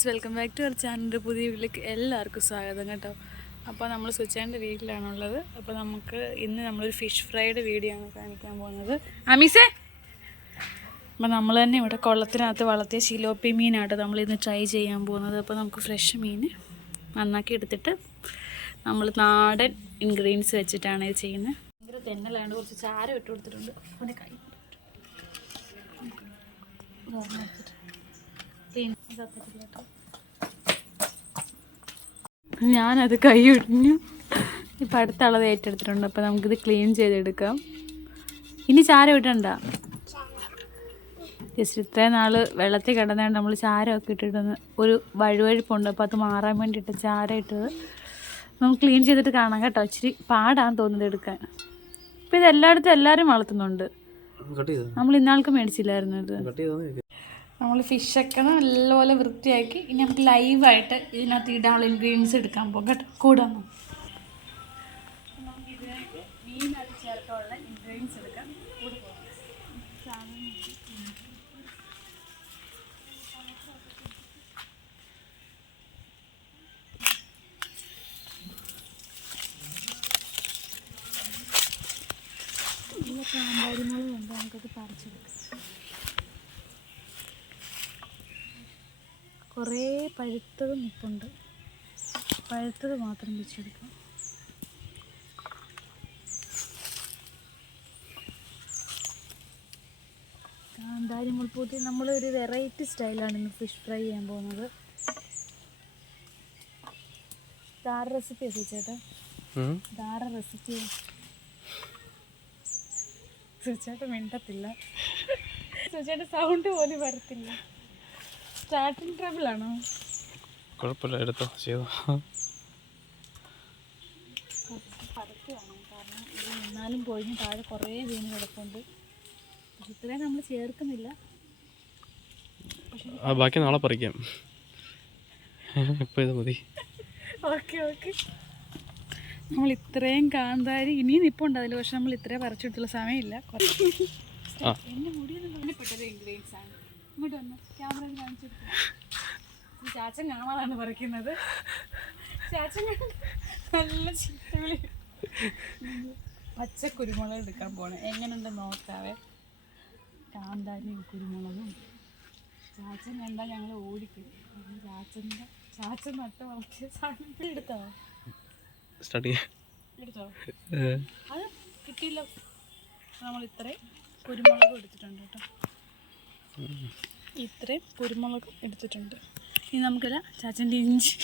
Friends, welcome back to our ചാനലിൻ്റെ പുതിയ വീട്ടിലേക്ക് എല്ലാവർക്കും സ്വാഗതം കേട്ടോ. അപ്പോൾ നമ്മൾ സുചേൻ്റെ വീട്ടിലാണുള്ളത്. അപ്പോൾ നമുക്ക് ഇന്ന് നമ്മളൊരു ഫിഷ് ഫ്രൈയുടെ വീഡിയോ ആണ് കാണിക്കാൻ പോകുന്നത്. അമീസേ, അപ്പോൾ നമ്മൾ തന്നെ ഇവിടെ കുളത്തിനകത്ത് വളർത്തിയ സിലോപ്പി മീനാട്ടോ നമ്മളിന്ന് ട്രൈ ചെയ്യാൻ പോകുന്നത്. അപ്പോൾ നമുക്ക് ഫ്രഷ് മീൻ നന്നാക്കി എടുത്തിട്ട് നമ്മൾ നാടൻ ഇൻഗ്രീഡിയൻസ് വെച്ചിട്ടാണ് ഇത് ചെയ്യുന്നത്. ഭയങ്കര തെന്നലാണ്ട് കുറച്ച് ചാരം ഇട്ട് കൊടുത്തിട്ടുണ്ട്. പിന്നെ കൈ ഞാനത് കൈ ഒടിഞ്ഞു. ഇപ്പം അടുത്ത അളവ് ഏറ്റെടുത്തിട്ടുണ്ട്. അപ്പോൾ നമുക്കിത് ക്ലീൻ ചെയ്തെടുക്കാം. ഇനി ചാരം ഇടണ്ട. ജസ്റ്റ് ഇത്രയും നാൾ വെള്ളത്തിൽ കിടന്നുകൊണ്ട് നമ്മൾ ചാരമൊക്കെ ഇട്ടിട്ടൊന്ന് ഒരു വഴുവഴുപ്പുണ്ട്. അപ്പോൾ അത് മാറാൻ വേണ്ടിയിട്ട് ചാരം ഇട്ടത് നമുക്ക് ക്ലീൻ ചെയ്തിട്ട് കാണാം കേട്ടോ. ഇച്ചിരി പാടാന്ന് തോന്നുന്നത് എടുക്കാൻ. ഇപ്പം ഇത് എല്ലായിടത്തും എല്ലാവരും വളർത്തുന്നുണ്ട്. നമ്മൾ ഇന്നാൾക്ക് മേടിച്ചില്ലായിരുന്നു ഇത്. നമ്മൾ ഫിഷൊക്കെ നല്ലപോലെ വൃത്തിയാക്കി ഇനി നമുക്ക് ലൈവായിട്ട് ഇതിനകത്ത് ഇടാനുള്ള ഇൻഗ്രീഡിയൻസ് എടുക്കാൻ പോകും കേട്ടോ. കൂടാൻ നമുക്ക് ഇതിനായിട്ട് മീനകത്ത് ചേർക്കാനുള്ള ഇൻഗ്രീഡിയൻസ് എടുക്കാം. കൂടെ പോകാം. കാന്താരിമുളക് ഉണ്ട്, നമുക്കത് പറിച്ചെടുക്കാം. കുറേ പഴുത്തത് നിൽപ്പുണ്ട്. പഴുത്തത് മാത്രം വെച്ചെടുക്കാം. കാന്താരി മുൾപ്പൂത്തി നമ്മളൊരു വെറൈറ്റി സ്റ്റൈലാണ് ഇന്ന് ഫിഷ് ഫ്രൈ ചെയ്യാൻ പോകുന്നത്. ധാര റെസിപ്പി ചേട്ടാ, ധാര റെസിപ്പി സുചേട്ടൻ മിണ്ടത്തില്ല. സുചേട്ടൻ സൗണ്ട് പോലും വരത്തില്ല. സ്റ്റാർട്ടിങ് ട്രബിൾ ആണോ? കുഴപ്പമില്ല, എടുത്തോ, ചെയ്തോ. പതുക്കെ വേണം, കാരണം ഇത് നിന്നാലും പൊഴിഞ്ഞ് താഴെ കുറേ വീണ് കിടപ്പുണ്ട്. പക്ഷെ ഇത്രയും നമ്മൾ ചേർക്കുന്നില്ല. ബാക്കി നാളെ പറിക്കാം. ഇപ്പോൾ ഇത് മതി. Okay okay. നമ്മൾ ഇത്രയും കാന്താരി ഇനിയും നിൽപ്പുണ്ട് അതിൽ. പക്ഷെ നമ്മൾ ഇത്രയും പറിച്ചെടുത്തുള്ള സമയമില്ല. എൻ്റെ മുടിയൊന്നും ബന്ധപ്പെട്ടൊരു ഇൻഗ്രീഡിയൻസ് ആണ്. ഇങ്ങോട്ട് വന്നു ക്യാമറ കാണിച്ചെടുത്തു. ചാച്ചൻ കാണാതാണ് പറിക്കുന്നത്. ചാച്ചൻ നല്ല ചീത്തവിളി. പച്ച കുരുമുളക് എടുക്കാൻ പോണേ. എങ്ങനെയുണ്ട് നോക്കാവേ. കാന്താരിയും കുരുമുളകും. ചാച്ചൻ കണ്ടാൽ ഞങ്ങൾ ഓടിക്കും. ചാച്ചൻ നട്ട് വളർത്തിയ സാധനം എടുത്തോ എടുത്തോ. അത് കിട്ടിയില്ല. നമ്മൾ ഇത്രയും കുരുമുളകും എടുത്തിട്ടുണ്ട് കേട്ടോ. ഇത്രയും കുരുമുളക് എടുത്തിട്ടുണ്ട്. ഇനി നമുക്കല്ല ചാച്ചൻ്റെ ഇഞ്ചി,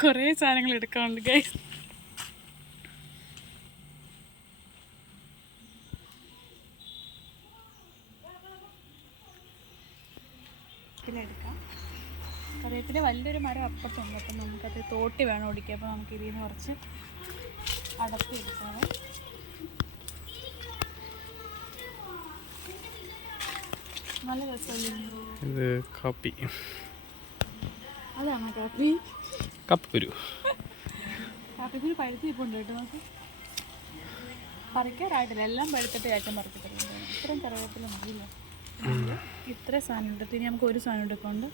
കുറേ സാധനങ്ങൾ എടുക്കാറുണ്ട് ഗൈസ്. എടുക്കാം. കറിവേപ്പില വലിയൊരു മരം അപ്പുറത്തുണ്ട്. അപ്പം നമുക്കത് തോട്ടി വേണം ഒടിക്കുക. അപ്പോൾ നമുക്ക് ഇതിൽ നിന്ന് കുറച്ച് അടത്തി എടുക്കാം. നല്ല രസമല്ലേ ഇത്? കാപ്പി. അതാണോ കാപ്പി? കാപ്പിക്കുരു. കാപ്പിക്കുരു പഴുത്തി ഇപ്പോൾ ഉണ്ട് കേട്ടോ. നമുക്ക് പറിക്കാറായിട്ടില്ല. എല്ലാം പഴുത്തിട്ട് ഏറ്റവും പറിക്കത്തില്ല. ഇത്രയും കറിവേപ്പില മതിയില്ല. ഇത്രയും സാധനം എടുത്ത് ഇനി നമുക്ക് ഒരു സാധനം എടുക്കുന്നുണ്ട്.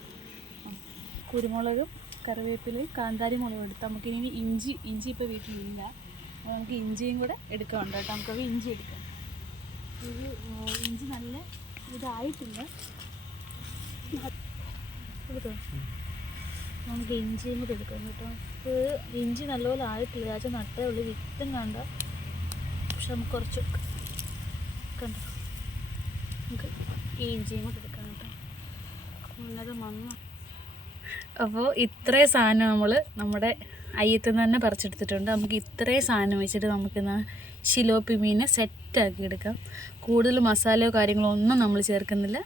കുരുമുളകും കറിവേപ്പിലയും കാന്താരി മുളകും എടുത്ത് നമുക്കിനി ഇഞ്ചി ഇപ്പോൾ വീട്ടിലില്ല. അപ്പോൾ നമുക്ക് ഇഞ്ചിയും കൂടെ എടുക്കാറുണ്ട് കേട്ടോ. നമുക്കത് ഇഞ്ചി എടുക്കാം. ഇത് ഇഞ്ചി നല്ല ഇതായിട്ടില്ല. എടുത്തോ. നമുക്ക് ഇഞ്ചിയും കൂടെ എടുക്കാം കേട്ടോ. ഇത് ഇഞ്ചി നല്ലപോലെ ആയിട്ടില്ല. ചാച്ച നട്ടേ ഉള്ളൂ, വിത്തും കണ്ട. പക്ഷെ നമുക്ക് കുറച്ച് കണ്ടോ. നമുക്ക് ഈ ഇഞ്ചിയും കൂടെ എടുക്കാം കേട്ടോ. ഉന്നത് മണ്ണ. അപ്പോൾ ഇത്രയും സാധനം നമ്മൾ നമ്മുടെ അയ്യത്തു നിന്ന് തന്നെ പറിച്ചെടുത്തിട്ടുണ്ട്. നമുക്ക് ഇത്രയും സാധനം വെച്ചിട്ട് നമുക്കിന്ന് സിലോപ്പി മീനെ സെറ്റാക്കി എടുക്കാം. കൂടുതൽ മസാലയോ കാര്യങ്ങളോ ഒന്നും നമ്മൾ ചേർക്കുന്നില്ല.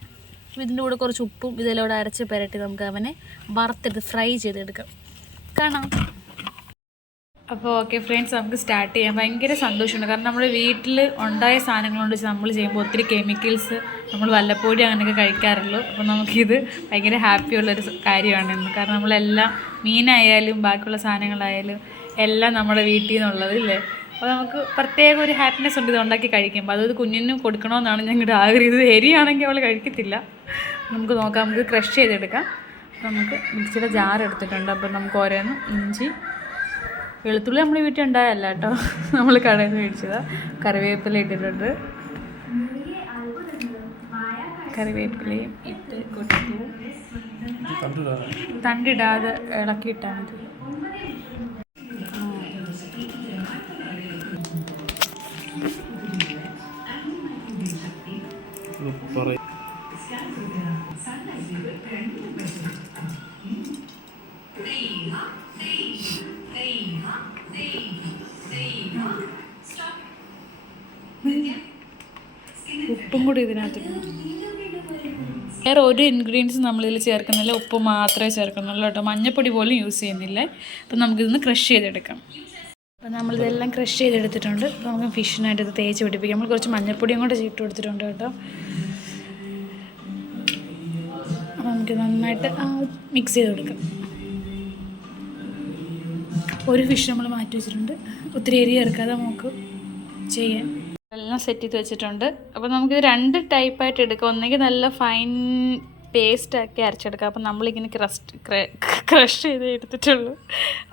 ഇതിൻ്റെ കൂടെ കുറച്ച് ഉപ്പും ഇതെല്ലാം അരച്ച് പുരട്ടി നമുക്ക് അവനെ വറുത്തെടുത്ത് ഫ്രൈ ചെയ്തെടുക്കാം. കാണാം. അപ്പോൾ ഓക്കെ ഫ്രണ്ട്സ്, നമുക്ക് സ്റ്റാർട്ട് ചെയ്യാം. ഭയങ്കര സന്തോഷമുണ്ട്. കാരണം നമ്മൾ വീട്ടിൽ ഉണ്ടായ സാധനങ്ങൾ കൊണ്ട് നമ്മൾ ചെയ്യുമ്പോൾ ഒത്തിരി കെമിക്കൽസ് നമ്മൾ വല്ലപ്പോഴും അങ്ങനെയൊക്കെ കഴിക്കാറുള്ളൂ. അപ്പോൾ നമുക്കിത് ഭയങ്കര ഹാപ്പിയുള്ളൊരു കാര്യമാണെന്ന്. കാരണം നമ്മളെല്ലാം മീനായാലും ബാക്കിയുള്ള സാധനങ്ങളായാലും എല്ലാം നമ്മുടെ വീട്ടിൽ നിന്നുള്ളത് ഇല്ലേ. അപ്പോൾ നമുക്ക് പ്രത്യേക ഒരു ഹാപ്പിനെസ് ഉണ്ട് ഇത് ഉണ്ടാക്കി കഴിക്കുമ്പോൾ. അതൊരു കുഞ്ഞിന് കൊടുക്കണമെന്നാണ് ഞങ്ങളുടെ ആഗ്രഹം. ഇത് എരിയാണെങ്കിൽ അവൾ കഴിക്കത്തില്ല. നമുക്ക് നോക്കാം, നമുക്ക് ക്രഷ് ചെയ്തെടുക്കാം. നമുക്ക് മിക്സിയുടെ ജാർ എടുത്തിട്ടുണ്ട്. അപ്പോൾ നമുക്ക് ഓരോന്ന് ഇഞ്ചി, വെളുത്തുള്ളി നമ്മൾ വീട്ടിൽ ഉണ്ടായല്ല കേട്ടോ, നമ്മൾ കടയിൽ നിന്ന് മേടിച്ചതാണ്. കറിവേപ്പില ഇട്ടിട്ടുണ്ട്. കറിവേപ്പിലയും ഇട്ട് കൊടുത്തു. തണ്ടിടാതെ ഇളക്കിയിട്ടാൽ മതി. ഉപ്പും കൂടി ഇതിനകത്ത്. വേറെ ഒരു ഇൻഗ്രീഡിയൻസ് നമ്മളിതിൽ ചേർക്കുന്നില്ല, ഉപ്പ് മാത്രമേ ചേർക്കുന്നുള്ളൂ കേട്ടോ. മഞ്ഞൾപ്പൊടി പോലും യൂസ് ചെയ്യുന്നില്ല. അപ്പം നമുക്കിതൊന്ന് ക്രഷ് ചെയ്തെടുക്കാം. അപ്പോൾ നമ്മളിതെല്ലാം ക്രഷ് ചെയ്തെടുത്തിട്ടുണ്ട്. അപ്പോൾ നമുക്ക് ഫിഷിനായിട്ട് ഇത് തേച്ച് പിടിപ്പിക്കാം. നമ്മൾ കുറച്ച് മഞ്ഞൾപ്പൊടിയും കൂടെ ഇട്ട് കൊടുത്തിട്ടുണ്ട് കേട്ടോ. അപ്പോൾ നമുക്ക് നന്നായിട്ട് മിക്സ് ചെയ്ത് കൊടുക്കാം. ഒരു ഫിഷ് നമ്മൾ മാറ്റി വെച്ചിട്ടുണ്ട്. ഒത്തിരി ഏരിയ ഇറക്കാതെ നമുക്ക് ചെയ്യാൻ. എല്ലാം സെറ്റ് ചെയ്ത് വെച്ചിട്ടുണ്ട്. അപ്പോൾ നമുക്കിത് 2 ടൈപ്പായിട്ട് എടുക്കാം. ഒന്നെങ്കിൽ നല്ല ഫൈൻ പേസ്റ്റാക്കി അരച്ചെടുക്കാം. അപ്പോൾ നമ്മളിങ്ങനെ ക്രഷ് ചെയ്ത് എടുത്തിട്ടുള്ളൂ.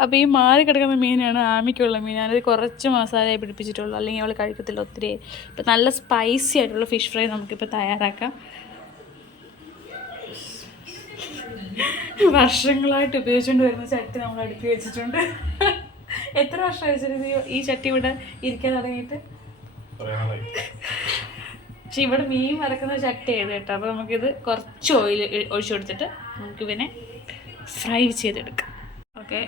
അപ്പോൾ ഈ മാറി കിടക്കുന്ന മീനാണ് ആമിക്കുള്ള മീൻ. ഞാനത് കുറച്ച് മസാലയെ പിടിപ്പിച്ചിട്ടുള്ളൂ, അല്ലെങ്കിൽ അവൾ കഴിക്കത്തില്ല ഒത്തിരി. ഇപ്പോൾ നല്ല സ്പൈസി ആയിട്ടുള്ള ഫിഷ് ഫ്രൈ നമുക്കിപ്പോൾ തയ്യാറാക്കാം. വർഷങ്ങളായിട്ട് ഉപയോഗിച്ചുകൊണ്ട് വരുന്ന ചട്ടി നമ്മൾ അടുപ്പി വെച്ചിട്ടുണ്ട്. എത്ര വർഷം വെച്ചിട്ട് ഈ ചട്ടി ഇവിടെ ഇരിക്കാൻ തുടങ്ങിയിട്ട്? പക്ഷെ ഇവിടെ മീൻ വറക്കുന്ന ചട്ടിയാണ് കേട്ടോ. അപ്പോൾ നമുക്കിത് കുറച്ച് ഓയിൽ ഒഴിച്ചു കൊടുത്തിട്ട് നമുക്കിതിനെ ഫ്രൈ ചെയ്തെടുക്കാം. ഓക്കെ,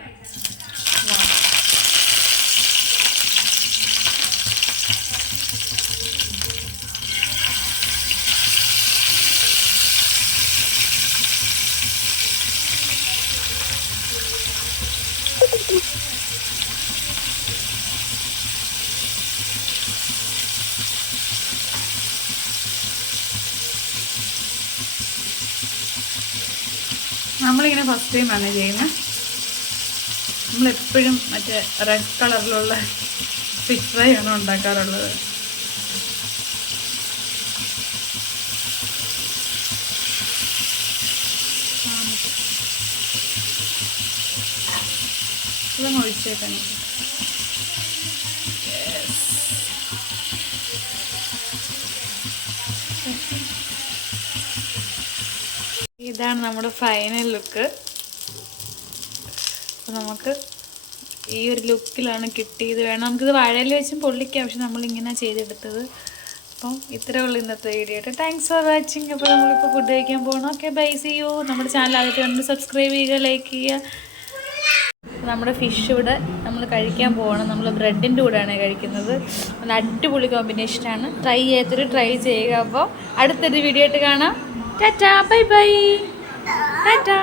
നമ്മളിങ്ങനെ ഫസ്റ്റ് ടൈമാണ് ചെയ്യുന്നത്. നമ്മളെപ്പോഴും മറ്റേ റെഡ് കളറിലുള്ള ഫിഷ് ഫ്രൈ ആണ് ഉണ്ടാക്കാറുള്ളത്. ഇതൊന്ന് ഒഴിച്ചേക്കാൻ. ഇതാണ് നമ്മുടെ ഫൈനൽ ലുക്ക്. അപ്പോൾ നമുക്ക് ഈ ഒരു ലുക്കിലാണ് കിട്ടിയത്. വേണം നമുക്കിത് വാഴയിൽ വെച്ചും പൊള്ളിക്കാം, പക്ഷെ നമ്മളിങ്ങനെ ചെയ്തെടുത്തത്. അപ്പം ഇത്രയേ ഉള്ളൂ ഇന്നത്തെ വീഡിയോ ആയിട്ട്. Thanks for watching. അപ്പോൾ നമ്മളിപ്പോൾ ഫുഡ് കഴിക്കാൻ പോകണം. Okay, bye, see you. നമ്മുടെ ചാനൽ ആദ്യമായിട്ട് കണ്ട് സബ്സ്ക്രൈബ് ചെയ്യുക, ലൈക്ക് ചെയ്യുക. നമ്മുടെ ഫിഷ് ഇവിടെ നമ്മൾ കഴിക്കാൻ പോകണം. നമ്മൾ ബ്രെഡിൻ്റെ കൂടെയാണ് കഴിക്കുന്നത്. നല്ല അടിപൊളി കോമ്പിനേഷനാണ്. ട്രൈ ചെയ്യാത്തൊരു ട്രൈ ചെയ്യുക. അപ്പോൾ അടുത്തൊരു വീഡിയോ ആയിട്ട് കാണാം. Tata, bye bye, Tata.